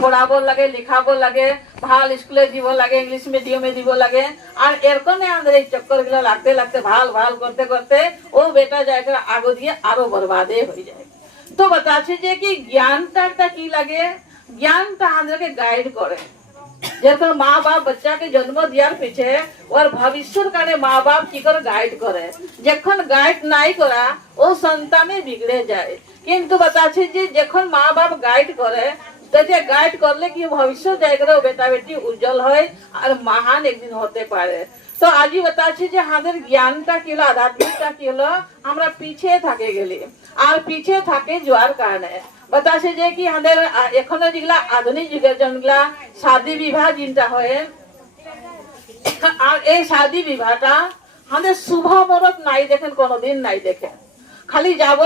পড়াবো লাগে, লিখাবো লাগে, ভাল স্কুলে দিব লাগে, ইংলিশ মিডিয়ামে দিব লাগে। আর এরকম আমাদের এই চক্কর গুলো লাগতে লাগতে ভাল ভাল করতে করতে ও বেটা জায়গা আগো দিয়ে আরো বরবাদে হয়ে যায়। তো বাতাছে যে কি জ্ঞানটা কি লাগে, জ্ঞানটা আমাদেরকে গাইড করে। যেরকম মা বাপ বাচ্চাকে জন্ম দেওয়ার পিছে ওর ভবিষ্যৎ কালে মা বাপ কি করে গাইড করে, যখন গাইড নাই করা ও সন্তানে বিগড়ে যায়। কিন্তু বাতাছে যে যখন মা বাপ গাইড করে, গাইড করলে কি ভবিষ্যৎ জায়গায় বেটা বেটি উজ্জ্বল হয় আর মহান একদিন হতে পারে। তো আজই বাতাছি যে আমাদের জ্ঞানটা কি হলো, আধ্যাত্মিকটা কি হলো, আমরা পিছিয়ে থাকে গেলি। আর পিছিয়ে থাকে যাওয়ার কারণে বাতাছে যে কি আমাদের এখনো যেগুলা আধুনিক যুগের যেগুলা শাদী বিবাহ চিন্তা হয়, আর এই শাদী বিবাহটা আমাদের শুভ মুহূর্ত নাই দেখেন, কোনোদিন নাই দেখেন। খালি যাব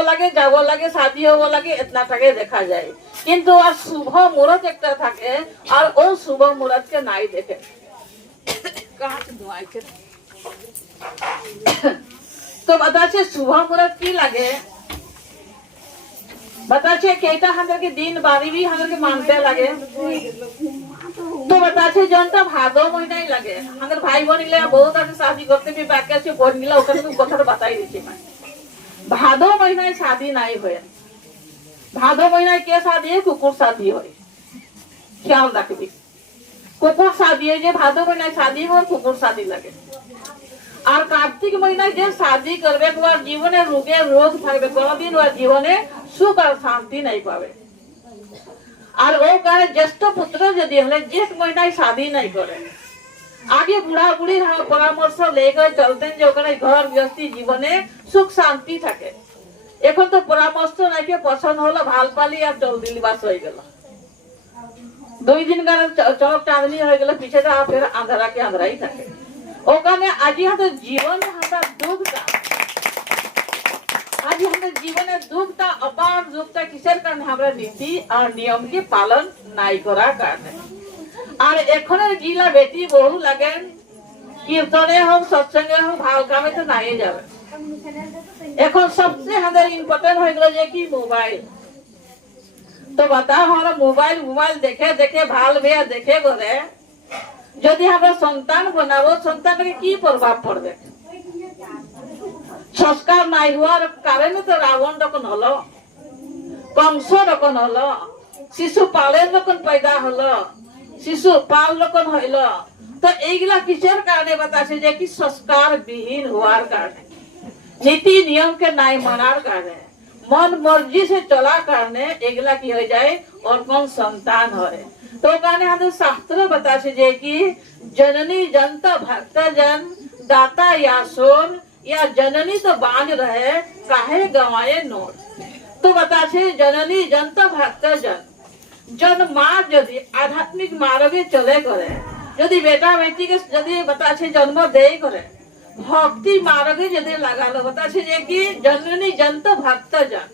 লাগে শাদী হব লাগে এতনাটাকে দেখা যায়। কিন্তু আর শুভ মুহূর্ত একটা থাকে আর ও শুভ মুহূর্তকে নাই দেখে। তো বাতাছে শুভ মুহূর্ত কি লাগে, বাতাছে কেটা আমাদেরকে দিন বাড়ি भी আমাদেরকে মানতে লাগে। তো বাতাছে জনটা ভাদো মহিনাই লাগে। আমাদের ভাই বোন গিলা বহুত আছে শাদি করতে भी বাকি আছে, বোন গিলা ওখানে কথাটা বাতাই দিচ্ছি। ভাদো মহিনায় শাদি নাই হয়। ভাদো মহিনায় কে শাদি হয়? কুকুর শাদি হয়। খেয়াল রাখবি, কুকুর শাদি হয় যে ভাদো মহিনায় শাদি হয়, কুকুর শাদি লাগে। আর কার্তিক মহিনায় যে শাদি করবে ওর জীবনে রোগে রোগ থাকবে, কোনদিন ওর জীবনে সুখ আর শান্তি নাই পাবে। আর ও কারণে জ্যেষ্ঠ পুত্র যদি হলে জেঠ মহিনায় শাদি নাই করে। আগে বুড়া বুড়ির পরামর্শ লেগে চলতেন যে ওখানে ঘর গৃহস্থী জীবনে সুখ শান্তি থাকে। এখন তো পরামর্শ নাকি পছন্দ হলো, ভাল পালি আর চল দিলি, বাস হয়ে গেল। 2 দিন কারণ চলক চাঁদনি হয়ে গেল, পিছেটা ফের আন্ধারাকে আন্ধারাই থাকে। ওখানে আজি আমাদের জীবনে আমরা দুঃখটা, आज हमारे जीवन में दुखता अपार दुखता किसर कारण हमरा नीति और नियम के पालन নাই করার কারণে। আর এখনের গিলা বেটি বহু লাগেন কীর্তনে হোক সৎসঙ্গে হোক ভাল কামে তো নাই যাবে। এখন সবচেয়ে আমাদের ইম্পর্টেন্ট হয়ে গেল যে কি মোবাইল। তো বাতা আমরা মোবাইল মোবাইল দেখে দেখে ভাল বেয়া দেখে করে যদি আমরা সন্তান বানাবো, সন্তানকে কি প্রভাব পড়বে? সংস্কার নাই হওয়ার কারণে তো রাবণ যখন হলো, কংস যখন হলো, শিশু পালের যখন পয়দা হলো, শিশু পাল যখন হইল, তো এইগুলা কিসের কারণে বাতাছে যে কি সংস্কার বিহীন হওয়ার কারণে, নীতি নিয়মকে নাই মানার কারণে, মন মর্জি সে চলার কারণে এগুলা কি হয়ে যায়, ওরকম সন্তান হয়। তো কারণে আমাদের শাস্ত্র বাতাছে যে কি जननी जंत भक्त जन दाता या सोन या जननी तो बांध रहे काहे गवाए नोर। तो बताছে जननी जंत भक्त जन, जन माँ यदि आध्यात्मिक मार्गे चले करे, यदि बेटा बेटी के यदि बताছে जन्म दे करे, भक्ति मार्गे यदि लागालो बताছে যে কি जननी जंत भक्त जन,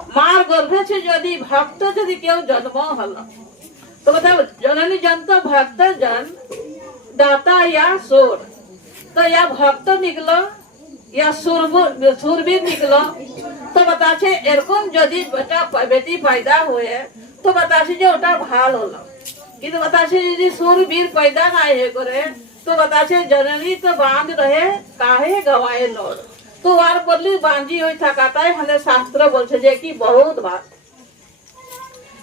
मार गर्भे से यदि भक्त यदि केउ जन्म हलो, तो बताओ जननी जंत भक्त जन दाता या सोर। तो या भक्त निकलो या सुरवीर निकलो। तो बताছে এরকম যদি বেটা বেটি পয়দা হয়ে তো बताছে যে ওটা ভালো হলো। কিন্তু बताছে যদি সুরবীর পয়দা নাই হে করে তো बताছে जननी तो बांध रहे काहे गवाए नोर। তো আর বললি বাঁধি হয়ে থাকাটাই আমাদের শাস্ত্র বলছে যে কি বহুত ভালো।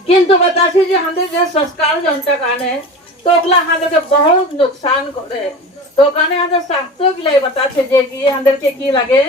কিন্তু बताছে যে আমাদের যে সংস্কার জনতা কারণে तो ओगला हमके बहुत नुकसान करे। तो काने हमर शास्त्र के बताছে যে কি हमके की लगे,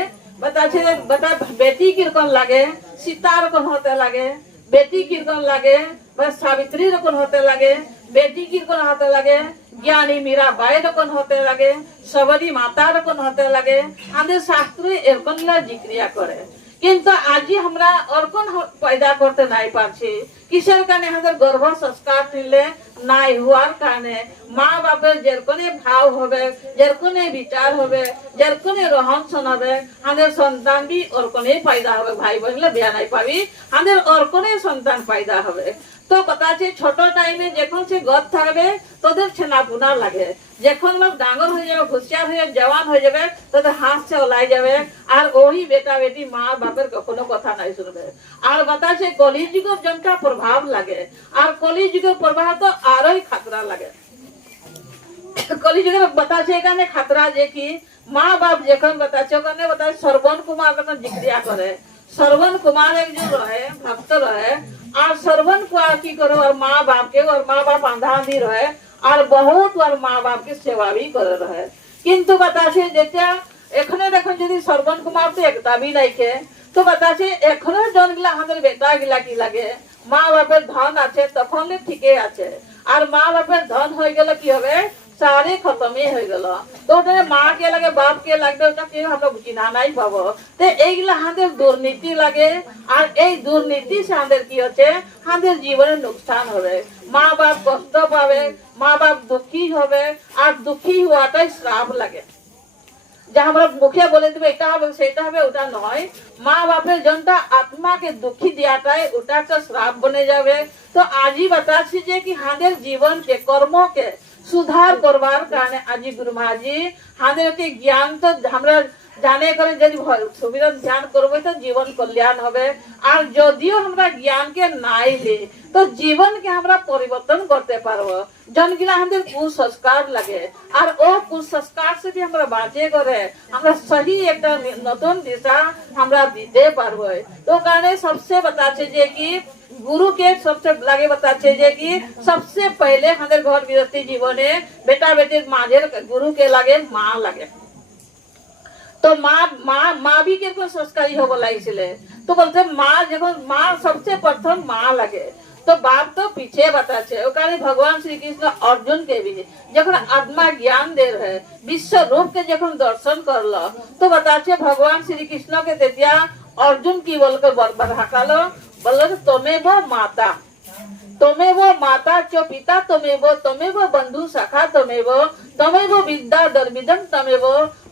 बताছে बता बेटी किरकन लगे, सीता रकन होते लगे, बेटी किरकन लगे, बस सावित्री रकन होते लगे, बेटी किरकन होते लगे, ज्ञानी मीराबाई रकन होते लगे, सबरी माता रकन होते लगे। हमर शास्त्र এরকম লা জিক্রিয়া করে। কিন্তু আজি আমরা অরকন পয়দা করতে নাই পারছি, কিসের কারণে আমাদের গর্ভ সংস্কার নিলে নাই হওয়ার কারণে মা বাপের যেরকমই ভাব হবে, যেরকমই বিচার হবে, যেরকমই রহন শোনাবে, আমাদের সন্তান বি ওরকমই পয়দা হবে। ভাই বোনলে বিয়া নাই পাবি, আমাদের ওরকমই সন্তান পয়দা হবে। তো কথা আছে ছোট টাইমে যখন সে গদ থাকবে তোদের ছেনাপুনা লাগে, যখন লোক ডাঙর হয়ে যাবে, হুঁশিয়ার হয়ে জওয়ান হয়ে যাবে, তোদের হাত সে ওলাই যাবে, আর ওই বেটা বেটি মা বাপের কখনো কথা নাই শুনবে। আর কথা আছে কলিযুগের জনটা প্রভাব লাগে, আর কলিযুগের প্রভাব তো আরোই খাতরা লাগে। কলিযুগের बताছে এখানে খাতরা যে কি মা বাপ যখন बताছে ওখানে बताছে শ্রবণ কুমার যখন জিজ্ঞাসা করে, श्रवण कुमार একজন রহে ভক্ত রহে, আর শ্রবণ কুমার কি করে ওর মা বাপকে, ওর মা বাপ আন্ধাধি রহে, আর বহুত ওর মা বাপকে সেবা भी করে রহে। কিন্তু बताছে যেটা এখানে দেখুন যদি শ্রবণ কুমার তো একদমই নাইকে, তো बताছে এখানে জনগুলা আমাদের বেটা গিলা কি লাগে মা বাপের ধন আছে তখন ঠিকই আছে, আর মা বাপের ধন হয়ে গেল কি হবে सारे खत्म হয়ে গেল। তো ওটা মা কে লাগে বাপ কে লাগবে ওটা কেউ আমরা চিনা নাই পাবো। তো এইগুলা আমাদের দুর্নীতি লাগে, আর এই দুর্নীতি সে আমাদের কি হচ্ছে আমাদের জীবনে নুকসান হবে, মা বাপ কষ্ট পাবে, মা বাপ দুঃখী হবে, আর দুঃখী হওয়াটাই শ্রাপ লাগে। যা আমরা মুখে বলে দেবে এটা হবে সেটা হবে ওটা নয়, মা বাপের জনটা আত্মাকে দুঃখী দেওয়াটাই ওটা একটা শ্রাপ বনে যাবে। তো আজই बताছি যে কি আমাদের জীবনকে কর্মকে सुधार करवार कारणे आज गुरु महाराज हादेर के ज्ञान तो हमरा जाने करे यदि सुविधा ध्यान करबे तो जीवन कल्याण হবে, আর যদিও আমরা জ্ঞান के নাই ले तो जीवन के हमरा परिवर्तन करते पारबो। जनगिला আমাদের কুসংস্কার লাগে, আর ও কুসংস্কার से भी हमरा বাঁচে করে আমরা सही একটা নতুন দিশা আমরা দিতে পারবো। তো কারণে सबसे बताছে যে কি गुरु के सबसे लगे बताचे जे कि सबसे पहले हमारे घर गृहस्थी जीवने बेटा बेटी माझे गुरु के लगे माँ लगे। तो माँ भी के संस्कारी हो बोलाइছিলে, तो बोलते माँ जब माँ सबसे प्रथम माँ लगे, तो बाप तो पीछे बताचे। ओकारे भगवान श्री कृष्ण अर्जुन के भी जब आत्मा ज्ञान दे रहे विश्व रूप के जब दर्शन कर लो, तो बताचे भगवान श्री कृष्ण के तेतिया अर्जुन की बोलकर बढ़ाकालो बोलो तुम्हें वो माता, तुम्हें वो माता चो पिता, तुम्हें वो बंधु सखा, तुम्हें वो विद्या दर्मिदम,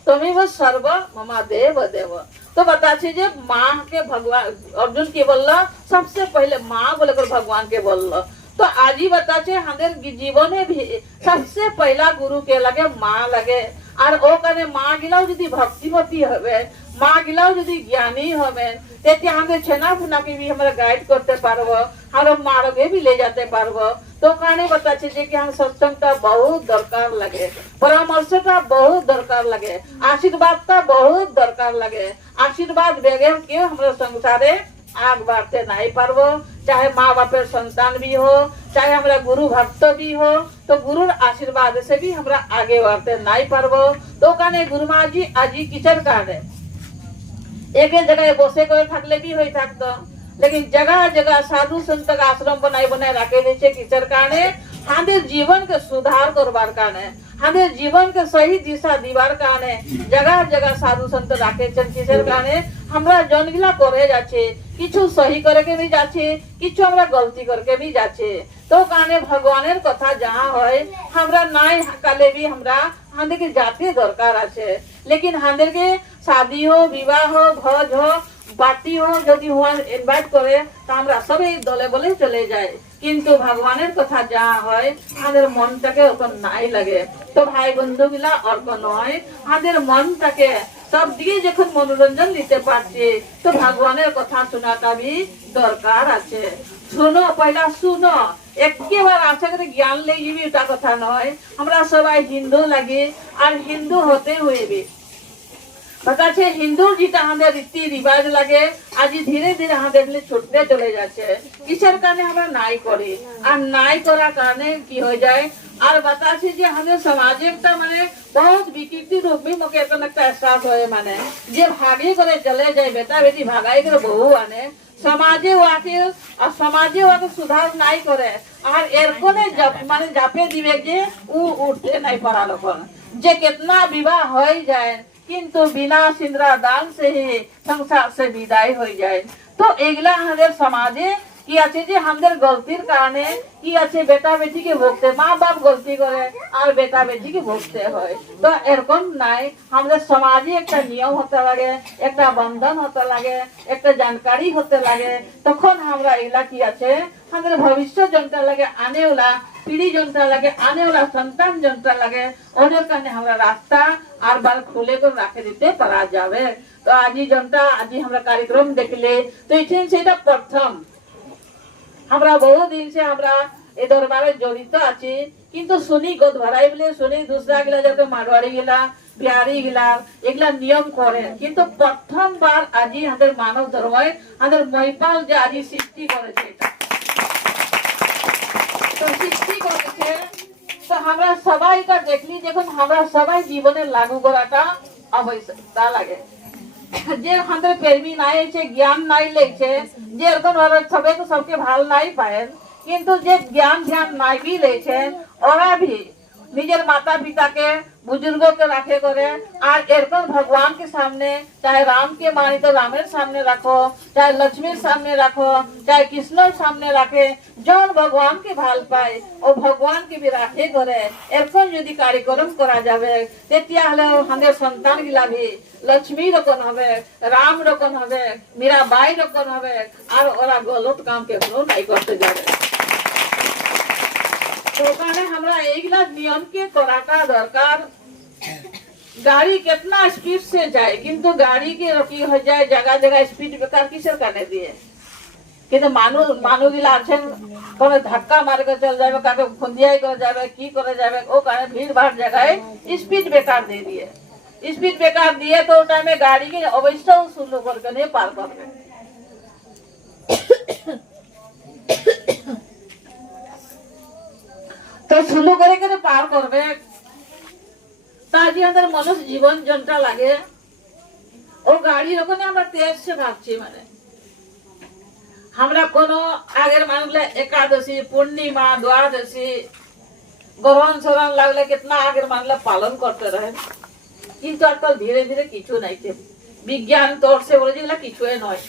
तुम्हें वो सर्व ममा देव देव। तो बताचे जे माँ के भगवान अर्जुन के बोलला सबसे पहले माँ बोलकर भगवान के बोलला। तो आज ही बताचे हमारे जीवने भी सबसे पहला गुरु के लगे माँ लगे, और ओ कने माँ गिलाओ यदि भक्तिमती हवे, माँ गिलाओ यदि ज्ञानी हवे, तेती हमारे छेना फुना के भी हमारा गाइड करते पारबो, हम मार्गे भी ले जाते पारबो। तो काने बताचे जे कि हम सत्संगटा बहुत दरकार लगे, परामर्शटा बहुत दरकार लगे, आशीर्वादटा बहुत दरकार लगे। आशीर्वाद बेगर के हमारे संसारे आग बढ़ते नहीं पारबो, चाहे माँ बापेर संतान भी हो, चाहे हमारा गुरु भक्त भी हो, तो गुरु आशीर्वाद से भी हमारा आगे बढ़ते नहीं पारबो। तो काने गुरु माँ जी आज किचन काने एक जगह बसे करे থাকলে भी হই থাকতো, लेकिन जगह जगह साधु संत का आश्रम बनाए बनाए रखे देছে किचर काने हमारे जीवन के सुधार करवार काने, हमारे जीवन के सही दिशा दीवार काने जगह जगह साधु संत रखे किचर काने हमरा जनगिला करे जाचे, কিছু सही करके भी जाचे, কিছু আমরা गलती करके भी जाचे। तो काने भगवानेर कथा जहाँ হয় हमरा নাই কালে भी हमरा আমাদের के जाते दरकार আছে, लेकिन আমাদের के शादी हो विवाह हो भोज हो पार्टी हो यदि हुआ इनवाइट करे तो আমরা সবাই দলে বলে চলে যায়, কিন্তু ভগবানের কথা যা হয় আমাদের মনটাকে ওরকম নাই লাগে। তো ভাই বন্ধুগুলা অর্ক নয়, আমাদের মনটাকে সব দিকে যখন মনোরঞ্জন দিতে পারছে তো ভগবানের কথা শোনাটা भी দরকার আছে। শুনো পয়লা শুনো, একেবারে আশা করে জ্ঞান লেগে যাবি ওটা কথা নয়। আমরা সবাই হিন্দু লাগি, আর হিন্দু হতে হইবে बताचे हिंदू जीता हमारे रीति रिवाज लगे आज धीरे धीरे हमारे छुटते चले जाचे, किसर कारणे हमरा नाई करी, और नाई करार कारणे की हो जाए। और बताचे जे हमारे समाजे एक माने बहुत विकृति रूप में मोके एक एहसास होए, माने जे भागे करे चले जाए बेटा बेटी भागाई करे बहु आने समाजे वाके सुधार नाई करे, और एरकोने माने जापे दिवे जे उठते नहीं पड़ा लोग जे कितना विवाह हो जाए किंतु बिना सिंदूर दान से ही संसार से विदाई हो जाए। तो एगला हमारे समाजे কি আছে যে আমাদের গলতির কারণে কি আছে বেটা বেটিকে ভুগতে, মা বাপ গলতি করে আর বেটা বেটিকে ভুগতে হয়। তো এরকম নাই, আমাদের সমাজে একটা নিয়ম হতে লাগে, একটা বন্ধন হতে লাগে, একটা জানকারি হতে লাগে। তখন আমরা এগুলা কি আছে আমাদের ভবিষ্যৎ জনটা লাগে আনেওলা পিढ़ी जनता लगे आने वाला संतान जनता लगे ओने काने हमरा रास्ता आर बार खुले कर राखे दिते परा जावे। तो आज जनता आज हमरा कार्यक्रम देखले तो इठिन सेटा प्रथम हमरा बहुत दिन से हमरा ए दरबारे जड़ित आछि किंतु सुनी गोद भराई बले सुनी दूसरा गिला जाते मारवाड़ी गिला बिहारी गिला एगला नियम करे किंतु प्रथम बार आज আমাদের मानव धर्म আমাদের মহিপাল যে আজি সৃষ্টি করেছে এটা तो সৃষ্টি করেছে। তো আমরা সবাই কা দেখলি যখন আমরা সবাই জীবনে লাগু করাটা আবশ্যকতা লাগে। যে আমাদের প্রেমী নাই আছে জ্ঞান নাই লেছে যে এরকম সবাই তো सबके ভাল নাই পায় কিন্তু যে জ্ঞান ধ্যান নাই भी লেছেন ওরা भी নিজের মাতা পিতাকে बुजुर्गों के रखे करे और एरकम भगवान के सामने चाहे राम के मानी तो रामेर सामने रखो, चाहे लक्ष्मी सामने रखो, चाहे कृष्ण सामने रखे, जौन भगवान के भाल पाए और भगवान के भी राखे करे एरकम यदि कार्यक्रम करा जावे तेतिया हले हमर संतान गिला भी लक्ष्मी रकन हवे, राम रकन हवे, मीराबाई रकन हवे और ओरा गलत काम के नहीं करते जावे। तो हमरा एगला नियम के कराटा दरकार। गाड़ी कितना स्पीड से जाए किंतु गाड़ी के रखी हो जाए जगह जगह स्पीड बेकार किसर करने दिए किंतु मानु गिला आछन कोनो धक्का मार के चल जावे काके खुंदियाई कर जावे की करे जावे ओ कारण भीड़ भाड़ जगह स्पीड बेकार दे दिए। स्पीड बेकार दिए तो टाइम में गाड़ी के अवश्य सुलो करके नहीं पार करबे। तो सुलो करे करे पार करबे ताजी আমাদের মানুষ জীবন জনটা লাগে ও গাড়ি ওখানে আমরা তেজ से ভাবছি মানে আমরা কোনো আগের মানলে एकादशी पूर्णिमा द्वादशी ग्रहण शरण লাগলে कितना আগের মানলে पालन करते रहे কিন্তু আজকাল ধীরে ধীরে কিছু নাই थे विज्ञान तौर से বলে যেগুলা কিছুই নয়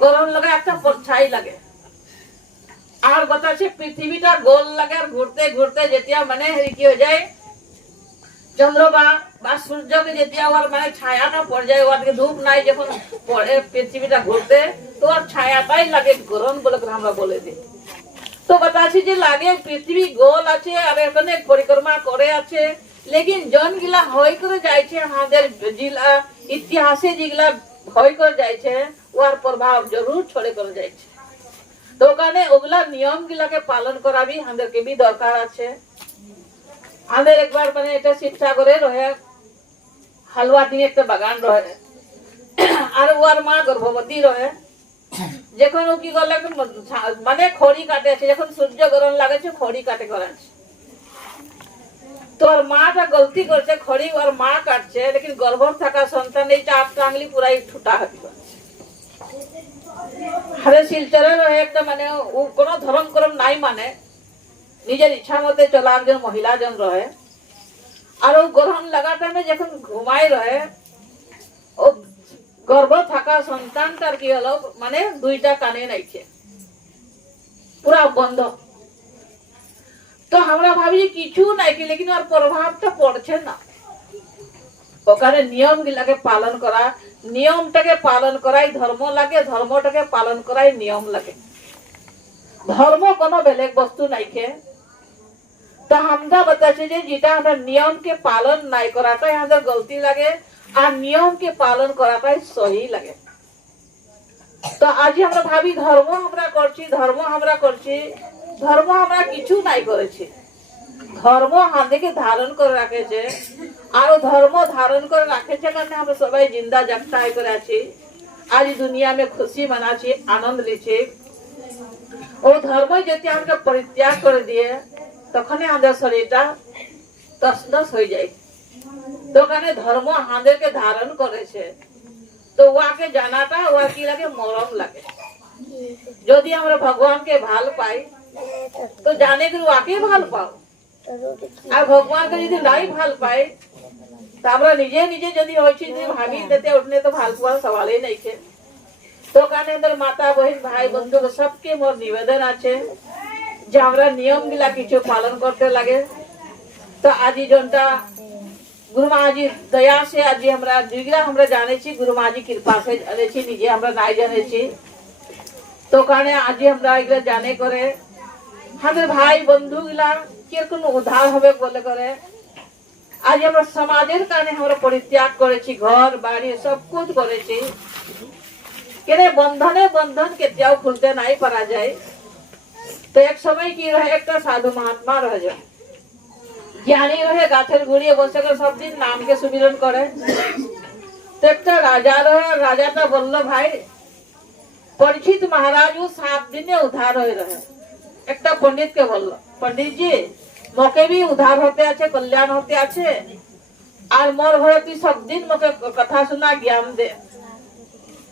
গ্রহণ লাগা একটা পরছাই লাগে আর बताছে পৃথিবীটা গোল লাগে আর ঘুরতে ঘুরতে যেতিয়া মানে কি হয়ে যায় चंद्रमा বা সূর্যকে যেতিয়া ওর মানে ছায়াটা পড়ে যায় ওর ধূপ নাই যখন পড়ে পৃথিবীটা ঘুরতে তো আর ছায়াটাই লাগে গ্রহণ বলে আমরা বলে দিই। তো बताছি যে লাগে পৃথিবী গোল আছে আর এখানে পরিক্রমা করে আছে लेकिन জন গিলা হয় করে যাইছে আমাদের জিলা ইতিহাসে যেগুলা হয় করে যাইছে ওর প্রভাব জরুর ছড়ে করে যাইছে। তো ওখানে ওগুলা নিয়ম গিলাকে পালন করা भी আমাদেরকে भी দরকার আছে। আমাদের একবার মানে এটা শিবসাগরে রহে হালুয়া দিয়ে একটা বাগান রহে আর ওর মা গর্ভবতী রহে যখন ও কি করলে মানে খড়ি কাটে আছে যখন সূর্য গ্রহণ লাগেছে খড়ি কাটে করাছে তো ওর মাটা গলতি করছে খড়ি ওর মা কাটছে लेकिन গর্ভর থাকা সন্তান এই চারটা আঙুলি পুরাই ঠুটা হয়ে গেছে। আরে শিলচরে রহে একটা মানে ও কোনো ধর্ম করম নাই মানে নিজের ইচ্ছা মতে চলা একজন মহিলা জন রহে আর ও গ্রহণ লাগাটা में যখন ঘুমাই রহে ও গর্ভ থাকা সন্তানটার কি হলো মানে দুইটা কানে নাইছে পুরা বন্ধ। তো আমরা ভাবি কিছু নাই কি लेकिन ওর প্রভাবটা পড়ছে না। ওখানে নিয়ম গুলাকে পালন করা নিয়মটাকে পালন করাই ধর্ম লাগে ধর্মটাকে পালন করাই নিয়ম লাগে। ধর্ম কোনো বেলেগ বস্তু নাইকে। तो हमरा बताছে যে যেটা আমরা নিয়ম के पालन নাই করাটাই আমাদের गलती লাগে আর নিয়ম के पालन করাটাই সহি লাগে। তো আজ আমরা ভাবি ধর্ম আমরা করছি ধর্ম আমরা কিছু নাই করেছি ধর্ম আমাদেরকে ধারণ করে রাখেছে আর ধর্ম ধারণ করে রাখেছে কারণে আমরা সবাই জিন্দা জাগতা করে আছি आज दुनिया में खुशी मनाছি आनंद লিছি। ও ধর্ম যদি আমরা পরিত্যাগ করে দিয়ে তখনই আমাদের শরীরটা তছনছ হয়ে যায়। তো কারণে ধর্ম আমাদেরকে ধারণ করেছে তো ওয়াকে জানাটা ওয়া কি লাগে মরম লাগে। যদি আমরা ভগবানকে ভাল পাই তো জানে কি ওয়াকে ভাল পাও আর ভগবানকে যদি নাই ভাল পাই তা আমরা নিজে নিজে যদি হইছি যদি ভাবি দিতে উঠনে তো ভাল পাওয়ার সওয়ালই নাই। তো কানে আমাদের মাতা বহিন ভাই বন্ধু सबके मोर निवेदन আছে যে আমরা নিয়ম গুলা কিছু পালন করতে লাগে। তো আজি জনটা गुरु महाजी दया से आज हमरा दिगरा हमरा जाने छी गुरु महाजी कृपा से जाने छी निजे हमरा नाइ जाने छी। तो काने आज हमरा इगला जाने करे हमारे भाई बंधु गिला के कोनो उद्धार होबे बोले करे। आज हमरा समाजेर काने हमरा परित्याग करे छी, घर बाड़ी सब कुछ करे छी। केने बंधने बंधन के त्याग खुलते नहीं परा जाए। तो एक समय की रहे एक साधु महात्मा रह जाए ज्ञानी रहे गाछेर गुड़िए बसे कर सब दिन नाम के सुमिरन करे। तो एक राजा रहे, राजाटा बोललो भाई परीक्षित महाराज 7 दिने उद्धार हो रहे। एक पंडित के बोललो पंडित जी मोके भी उद्धार होते आछे, कल्याण होते आछे, और मोर घरे तुई सब दिन मोके कथा सुना ज्ञान दे।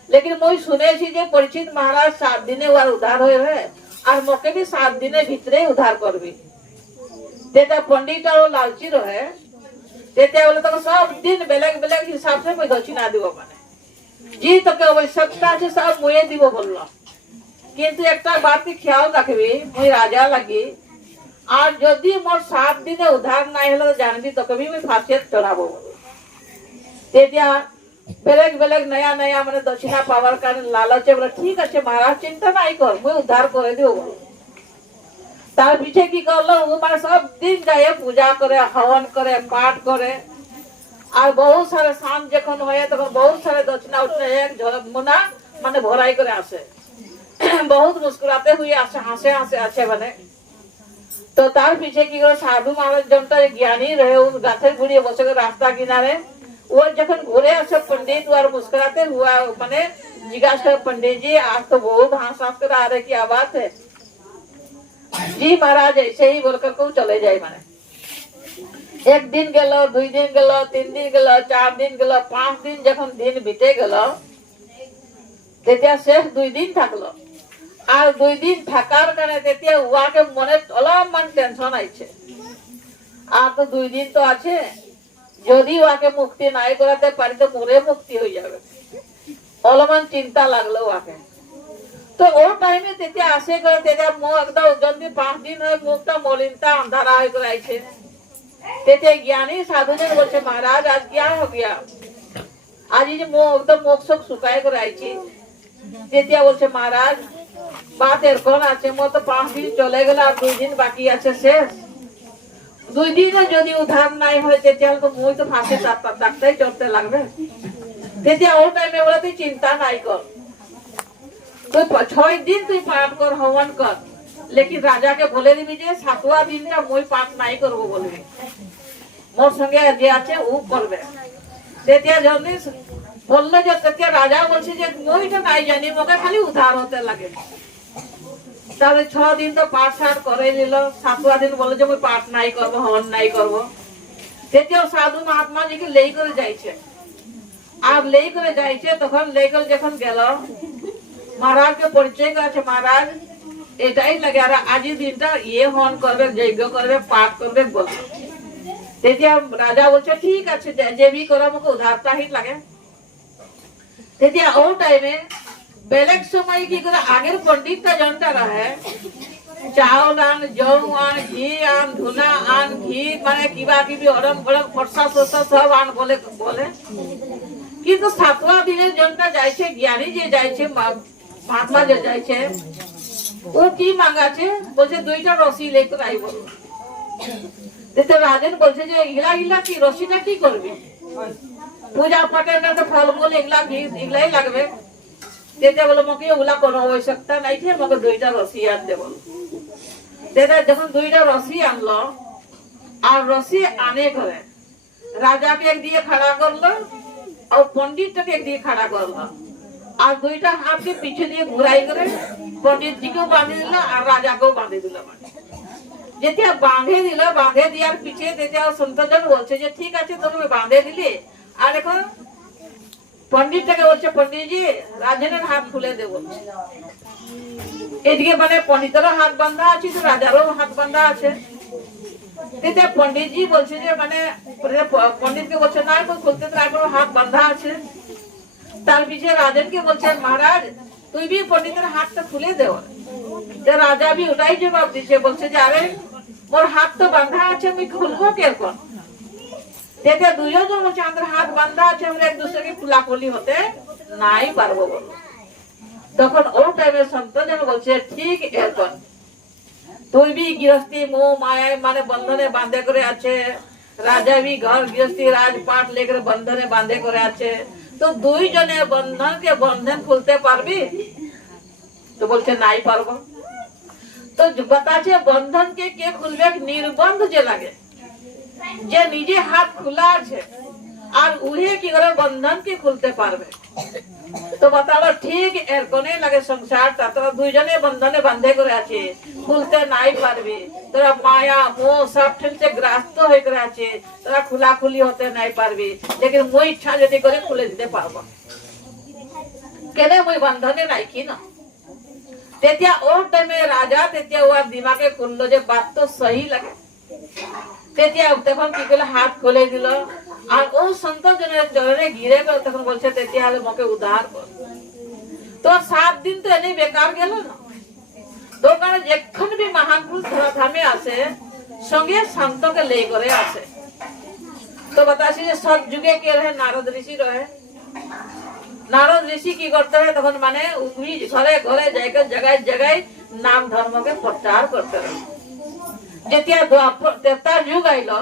लेकिन मुई सुने छी जे परीक्षित महाराज 7 दिने वार उद्धार हो रहे और मोके भी 7 दिने भीतरे उद्धार करबी। तेता पंडित और लालची रहे तेते बोले तो सब दिन बेलेग बेलेग हिसाब से कोई दक्षिणा दिबो माने जी तो के आवश्यकता छे सब मुए दिबो बोललो। किंतु एकटा बात के ख्याल रखबी मुई राजा लगी और यदि मोर 7 दिने उद्धार ना हलो तो जानबी तो कभी मैं फांसी चढ़ाबो। तेतिया बेलेग बेलेग नया नया माने दक्षिणा पावर कारण लालचे बोले ठीक আছে महाराज चिंता नहीं कर मुई उद्धार करे दिबो। तार पीछे की करलो वो माने सब दिन जाए पूजा करे, हवन करे, पाठ करे और बहुत सारे शाम जखन होए तखन बहुत सारे दक्षिणा उठने एक झलक मुना माने भराई करे आसे बहुत मुस्कुराते हुए आसे हंसे हंसे आछे बने। तो तार पीछे की करो साधु महाराज जनता ज्ञानी रहे उस गाछेर गुड़िए बसे कर रास्ता किनारे वो जखन घुरे आसे पंडित और मुस्कुराते हुआ माने जिज्ञासा करे पंडित जी आज तो बहुत हंस हंस कर आ रहे क्या बात है। जी महाराज ऐसे ही बोलकर को चले जाए माने एक दिन गेलो, 2 दिन गेलो, 3 दिन गेलो, 4 दिन गेलो, 5 दिन जखन दिन बीते गेलो तेतिया शेष 2 दिन থাকলো। আর 2 दिन থাকার কারণে তেতিয়া ওয়াকে মনে অলমান টেনশন আইছে আর তো 2 दिन তো আছে যদি ওয়াকে মুক্তি নাই করাতে পারি তো মরে মুক্তি হয়ে যাবে অলমান চিন্তা লাগলো ওয়াকে। तो वो टाइम में तेते आसे कर तेते मुंह एकदम जल्दी 5 दिन है मुखटा मलिनता अंधारा हो गई छे। तेते ज्ञानी साधु ने बोले महाराज आज क्या हो गया आज ये मुंह एकदम मुख सब सुकाए कर आई छी। तेते बोले महाराज बात एर कोन আছে मो तो 5 दिन चले गेला और 2 दिन बाकी আছে शेष 2 दिन যদি উদ্ধার নাই হয় তেতে তো মুই তো ফাঁসে ডাকতেই চড়তে লাগবে। তেতে ও টাইমে বলে তুই চিন্তা নাই কর तो 6 दिन तुई पाठ कर हवन कर लेकिन राजा के बोले दिबी जे 7वां दिनटा মই पाठ নাই করব বলবি মোর সঙ্গে যে আছে ও করবে। তেতিয়া জলদি বললো যে তেতিয়া রাজা বলছে যে মইটা নাই জানি মোকে খালি উদ্ধার হতে লাগে। তাহলে 6 दिन তো পাঠ সার করে নিল 7वां दिन বলে যে মই পাঠ নাই করব হवन নাই করব। তেতিয়া সাধু মহাত্মা জি কে লেই করে যাইছে আর লেই করে যাইছে তখন লেই করে যখন গেল महाराज के परिचय कर महाराज एटाई लगे आज दिन ये हन करबे यज्ञ करबे पाठ करबे बोल। तेतिया राजा बोलছে ठीक আছে जे भी करो मके उद्धारता ही लागे। तेतिया ओ टाइमे बेलेग समय की करे आगेर पंडितटा जनता रहे चावल आन जौ आन घी आन धुना आन घी माने किबा किबी अरम गरम फरसा फरसा सब आन बोले बोले किंतु 7वां दिने जनता जाइछे ज्ञानी जे जाइछे महात्मा जे जाइछे ও কি মাঙ্গাছে বলছে 2টা রশি লেকে আইবো। তেতে রাজন বলছে যে ইগলা ইগলা কি রশিটা কি করবে পূজা পাঠের কাছে ফলমূল ইগলা ঘি ইগলাই লাগবে। তেতে বলে মকে ওগুলা কোনো आवश्यकता নাই थे মকে 2টা রশি আন দে বল। তেতে যখন 2টা রশি আনলো আর রশি আনে করে রাজাকে এক দিয়ে खड़ा করলো और पंडितটাকে এক দিয়ে खड़ा করলো और 2টা हाथ के पीछे দিয়ে ঘুরাই করে पंडित जी को बांधे दिला और राजा को बांधे दिला। जेतिया बांधे दिला बांधे दियार पीछे तेतिया संतजन बोलছে যে ঠিক আছে তুমি বাঁধে দিলে আর এখন पंडितটাকে বলছে पंडित जी রাজনের হাত খুলে দেব। এদিকে মানে पंडितेরও হাত বাঁধা আছে তো রাজারও হাত বাঁধা আছে। তেতে पंडित जी বলছে যে মানে पंडितকে বলছে না খুলতে তো হাত বাঁধা আছে। তার পিছে রাজনকে বলছে महाराज তুই বি পণ্ডিতের হাতটা খুলে দেও। তো রাজা বি ওটাই জবাব দিচ্ছে, বলছে যে আরে মোর হাত তো বাঁধা আছে, আমি খুলবো কেরকম? দেখে দুইজন বলছে আমাদের হাত বাঁধা আছে, আমরা এক দুসরাকে কুলাকুলি হতে নাই পারবো বলো। তখন ও টাইমে সন্ত যেন বলছে ঠিক এরকম, তুই বি গৃহস্থী মোহ মায়ায় মানে বন্ধনে বাঁধে করে আছে, রাজা বি ঘর গৃহস্থী রাজপাট লেकर বন্ধনে বাঁধে করে আছে, তো দুইজনে বন্ধন খুলতে পারবি? তো বলছে নাই পারবো। তো बताছে বন্ধনকে কে খুলবে? নির্বন্ধ যে লাগে, যে নিজে হাত খোলা আছে আর উহে কি করে বন্ধনকে খুলতে পারবে। তো बताলো ঠিক এর কোনে লাগে সংসারটা, তোরা দুইজনে বন্ধনে বাঁধে করে আছে, খুলতে নাই পারবি, তোরা মায়া মোহ সব ঠেলতে গ্রাস্ত হয়ে করে আছে, তোরা খোলাখুলি হতে নাই পারবি, লেকিন মই ইচ্ছা যদি করে খুলে দিতে পারবো, কেনে মই বন্ধনে নাই কি না। তেতিয়া ও টাইমে রাজা তেতিয়া ওর দিমাগে খুললো যে বাত তো সহি লাগে। তেতিয়া তখন কি করলো, হাত খুলে দিল আর ও সন্ত জনের চরণে গিরে গেল। তখন বলছে তেতিয়া হলে মোকে উদ্ধার কর। তো 7 দিন তো এনে বেকার গেল না। তো কারণ যখন भी महान पुरुष धराधामे আসে সঙ্গে সন্তকে লে করে আসে। তো बताছি যে সব যুগে কে রহে? নারদ ঋষি রহে। নারদ ঋষি কি করতে হয় তখন, মানে ঘরে ঘরে জায়গায় জায়গায় জায়গায় নাম ধর্মকে প্রচার করতে হয়। যেতিয়া त्रेता युग आइलो,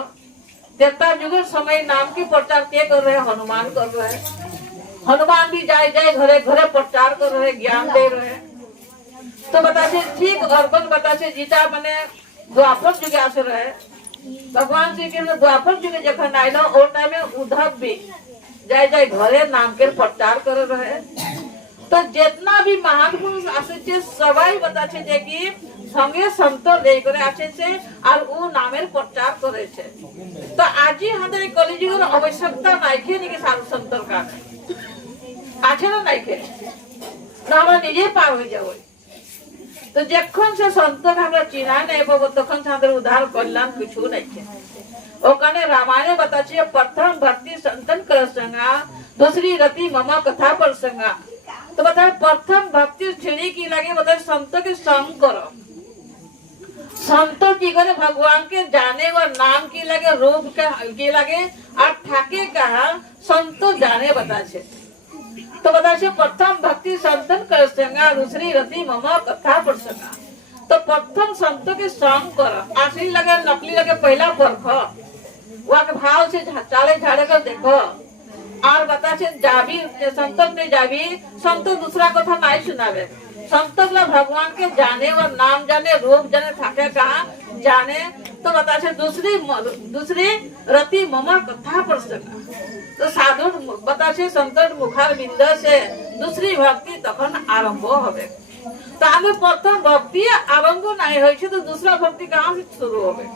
त्रेता युगের সময় नाम की प्रचार के कर रहे? हनुमान कर रहे। हनुमान भी जाए जाए घरे घरे प्रचार कर रहे, ज्ञान दे रहे। तो बताছে ঠিক অর্পণ बताছে গীতা মানে द्वापर युगे আসে रहे। भगवान श्री कृष्ण द्वापर युगे যখন আইলো ও টাইমে উদ্ধব भी जाए जाए घरे नाम के प्रचार कर रहे। तो जितना भी महान पुरुष আসে সবাই बताছে যে কি সঙ্গে সন্ত লে করে আসেছে আর ও নামের প্রচার করেছে। তো আজি আমাদের কলিযুগের আবশ্যকতা নাইকে নাকি সাধু সন্তর কাছে আছে না নাইকে, না আমরা নিজে পার হয়ে যাবো। তো যখন সে সন্তকে আমরা চিনা নেই পাবো তখন আমাদের উদ্ধার কল্যাণ কিছু নাইকে। ওখানে রামায়ণে बताছে प्रथम भक्ति संतन कर संगा, दूसरी रति ममा कथा पर संगा। तो बताए प्रथम भक्ति सीढ़ी की लगे, बताए संत के संग करो। संत की करे भगवान के जाने और नाम की लगे, रूप की लगे और ठाके कहा संत जाने बताছে। तो बताছে प्रथम भक्ति संतन कर संगा, दूसरी रति ममा कथा पर संगा। तो प्रथम संत के संग करो, असली लगे नकली लगे पहला परखो, वहाँ के भाव से चाले झाड़े कर देखो। और बताছে जाबी संतों में जाबी, संतो दूसरा कथा नहीं सुनावे। संतों भगवान के जाने और नाम जाने, रूप जाने, थाके कहाँ जाने। तो बताছে दूसरी रति ममा कथा पर संगा। तो साधु बताছে संतों मुखार बिंद से दूसरी भक्ति तখন आरंभ হবে। तो हमें प्रथम भक्ति आरंभ नहीं হয়েছে तो दूसरा भक्ति कहाँ से शुरू হবে।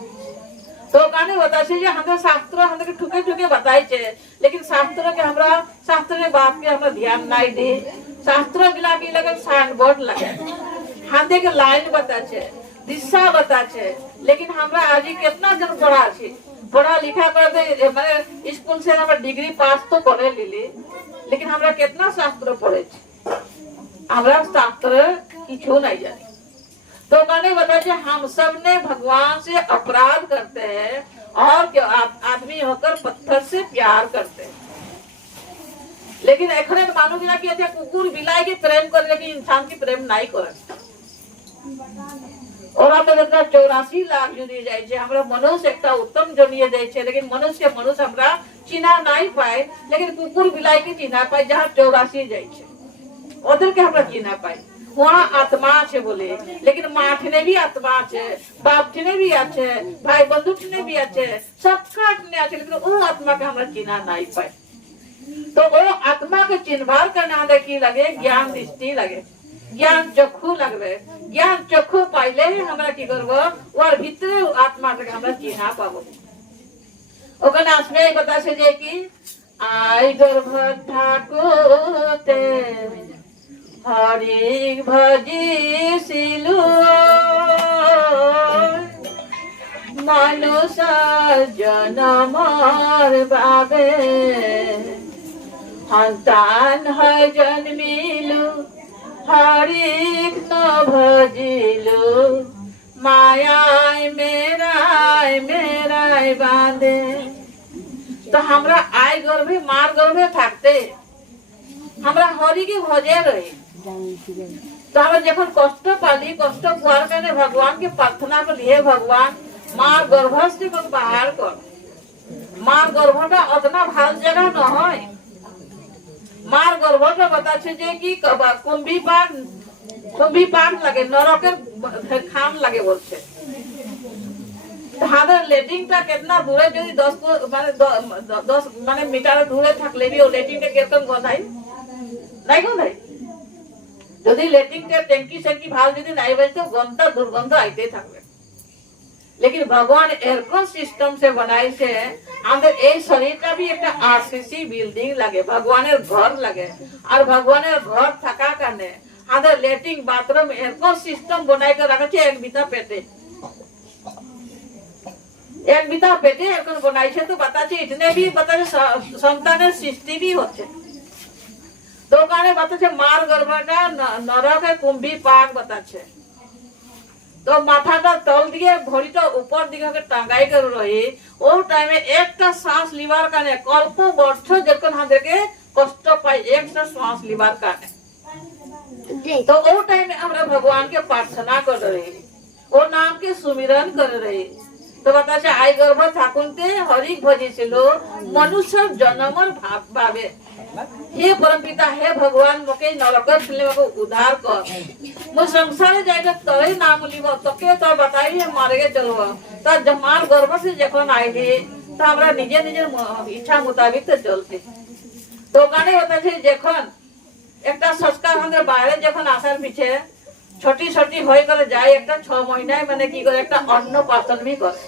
तो कहने बताছে যে আমাদের শাস্ত্র আমাদেরকে ঠুকে ঠুকে बताइছে, लेकिन शास्त्र के हमरा शास्त्र के बात के हमरा ध्यान नहीं दे। शास्त्र गिला की लगे साइन बोर्ड लगे, हाथे के लाइन बताছে, दिशा बताছে, लेकिन हमरा आज कितना जन पढ़ा छी, पढ़ा लिखा करते माने स्कूल से हमरा डिग्री पास तो करे लीली, लेकिन हमरा कितना शास्त्र पढ़े छी, हमरा शास्त्र किछु नहीं जाने। तो मैंने बताया हम सब ने भगवान से अपराध करते हैं और क्या आदमी होकर पत्थर से प्यार करते हैं। लेकिन एखने मानो कि ना कि अच्छा कुकुर बिलाई के प्रेम कर, लेकिन इंसान की प्रेम नहीं कर। और आप देखा 84 लाख जुड़ी जाए छे, हमरा मनुष्य एकटा उत्तम जनिए जाए छे, लेकिन मनुष्य हमरा चिना नहीं पाए, लेकिन कुकुर बिलाई के चिना पाए जहाँ 84 जाए छे, ओदर के हमरा चिना पाए। वहाँ आत्मा আছে বলে, लेकिन माठने भी आत्मा আছে, बापठने भी আছে, भाई बंधुठने भी আছে, सबका ठने আছে, लेकिन वो आत्मा के हमरा चिना नहीं पाए। तो वो आत्मा के चिन्हवार करना देखी लगे ज्ञान दृष्टि लगे, ज्ञान चक्षु लगबे, ज्ञान चक्षु पाइले हमरा की करबो और भीतरे आत्मा के हमरा चिन्हा पाबो। ओकने आसमे बताছে যে কি आई गर्भ ठाकुरते हरि भजिसिलु मनुष्य जनमर बाबे সন্তান হয় জন্মিলু हरि न भजिलो मायाय मेराय बांधे। तो हमरा आय गर्भे मार गर्भे থাকতে আমরা হরিকে ভজে রই। तो আমরা যখন কষ্ট পালি কষ্ট পাওয়ার কারণে ভগবানকে প্রার্থনা করি, হে ভগবান মার গর্ভ থেকে বাহার কর। মার গর্ভটা অতনা ভাল জায়গা নয়। মার গর্ভটা বাতাছে যে কি কুম্ভী পাক লাগে, নরকের খাম লাগে বলছে। হাদের লেটিংটা কেতনা দূরে যদি 10 মানে মিটার দূরে থাকলে भी वो লেটিংটা কিরকম গন্ধাই নাই গন্ধাই। যদি লেটিংটা ট্যাঙ্কি সেঙ্কি ভাল যদি নাই বলতো গন্ধ দুর্গন্ধ আইতে থাকবে। लेकिन भगवान एरको सिस्टम से बनाई से আমাদের এই শরীরটা भी একটা আরসিসি বিল্ডিং লাগে, ভগবানের ঘর লাগে। আর ভগবানের ঘর থাকা কারণে আমাদের লেট্রিন বাথরুম এরকম সিস্টেম বানাই করে রাখছে এক বিতা পেটে এরকম বানাইছে। তো বাতাচ্ছে ইতনে भी বাতাচ্ছে সন্তানের সৃষ্টি भी হচ্ছে। তো কারণে বাতাচ্ছে মার গর্ভটা নরকে কুম্ভী পাক বাতাচ্ছে। তো মাথাটা তল দিকে ঘড়িটা উপর দিকে টাঙ্গাই করে রহি ও টাইমে একটা শ্বাস লিবার কারণে কল্প বর্ষ যখন আমাদেরকে কষ্ট পাই একটা শ্বাস লিবার কারণে। तो वो टाइम में हमरा भगवान के प्रार्थना कर रहे, वो नाम के सुमिरन कर रहे। तो बताছে আই গর্ভ থাকুনতে হরিক ভজিছিল মনুষ্য জন্মর ভাবে। हे परमपिता हे भगवान मोके नरकर फैले को उद्धार कर। मो संसार जाएगा तोरे नाम लिबो तके तो बताई हम मारे के चलबो। तो जमार गर्भ से जखन आइले तो हमरा निजे निजे इच्छा मुताबिक तो चलते। तो काने होता है जखन একটা সংস্কার আমাদের বাইরে যখন আসার পিছে ছোটি ছোটি হয়ে করে যায় একটা 6 মহিনায় মানে কি করে একটা অন্ন পার্সন भी করে।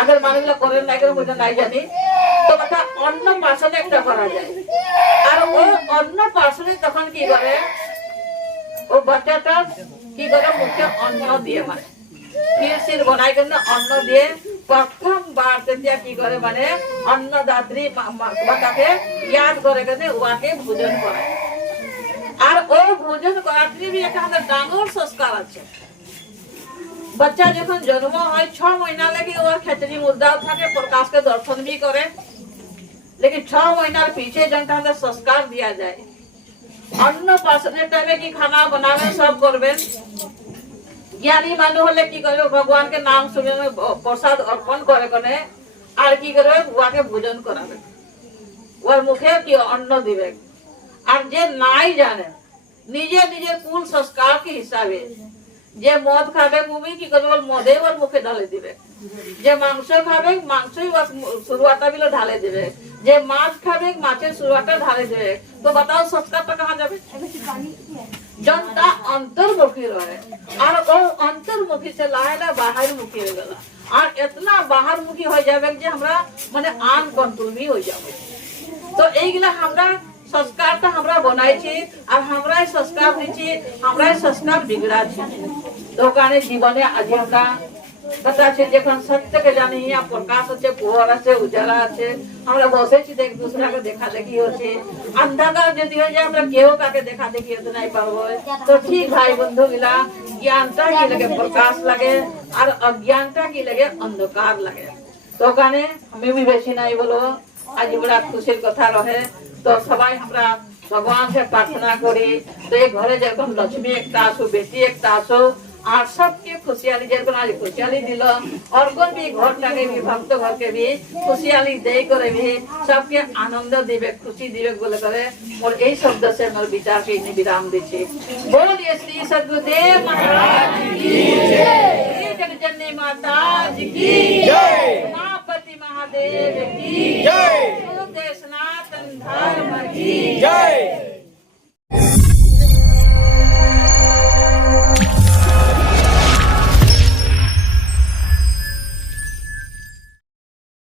আগের মানুষগুলো করেন না করে বুঝে নাই জানি। তো কথা অন্ন পার্সন একটা করা যায়। আর ও অন্ন পার্সনে তখন কি করে ও বাচ্চাটা কি করে মুখে অন্ন দিয়ে মানে ক্ষীর বানাই করে অন্ন দিয়ে প্রথম বার তেতিয়া কি করে মানে অন্নদাত্রী মাতাকে ইয়াদ করে করে ওয়াকে ভোজন করায়। আর ও ভোজন করাতে भी একটা আমাদের ডাঙর সংস্কার আছে। बच्चा যখন জন্ম হয় 6 মহিনা লাগে ওর খেচড়ি মুদ্রা থাকে प्रकाश के दर्शन भी करे। लेकिन 6 महीना पीछे जनता हमने संस्कार दिया जाए। अन्न पासने टाइम की खाना बनावे सब करबेन। ज्ञानी मानु हले की करे भगवान के नाम सुने प्रसाद अर्पण करे कने আর কি করে ওয়াকে ভোজন করাবে, ওর মুখে কি অন্ন দিবে। আর যে নাই জানে নিজে নিজের কুল সংস্কার के হিসাবে যে মদ খাবে মুমি কি করবে মদে ওর মুখে ঢালে দিবে। যে মাংস খাবে মাংসই ওর শুরুয়াটা বিলো ঢালে দিবে। যে মাছ খাবে মাছের শুরুয়াটা ঢালে দিবে। তো बताओ সংস্কারটা कहां যাবে? जनता अंतर्मुखी रहे और वो अंतर्मुखी से लाएला बाहर मुखी हो गला और इतना बाहर मुखी हो जावे जे हमरा माने आन कंट्रोल भी हो जावे। तो এইগুলা আমরা সংস্কারটা আমরা বানাইছি আর আমরাই সংস্কার দিছি, আমরাই সংস্কার বিগড়াছি। তো কারণে জীবনে আজ আমরা কথা আছে যখন সত্যকে জানি আর প্রকাশ আছে কুয়ার আছে উজালা আছে আমরা বসেছি এক दूसरा के দেখা দেখি হচ্ছে। अंधकार যদি হয়ে যায় আমরা কেউ কাকে দেখা দেখি হতে নাই পারবো। তো ঠিক ভাই বন্ধু গিলা জ্ঞানটা কি লাগে প্রকাশ লাগে আর অজ্ঞানটা কি লাগে অন্ধকার লাগে। তো কারণে আমি भी বেশি নাই বলো আজ বড় খুশির কথা রহে। তো সবাই আমরা ভগবান से प्रार्थना করি তো এই ঘরে যখন লক্ষ্মী একটা আসো বেটি একটা আসো আর सबके खुशहाली যেরকম আজ खुशहाली দিল और कोन भी घर टाके भी भक्त घर के भी खुशहाली दे करे भी सबके आनंद दिवे खुशी दिवे बोले करे मोर এই শব্দ से मोर विचार के इन्हें विराम देछे। बोलिए श्री सद्गुरुदेव महाराज की जय, जगजननी माता जी की जय, उमापति महादेव की जय, सनातन धर्म की जय।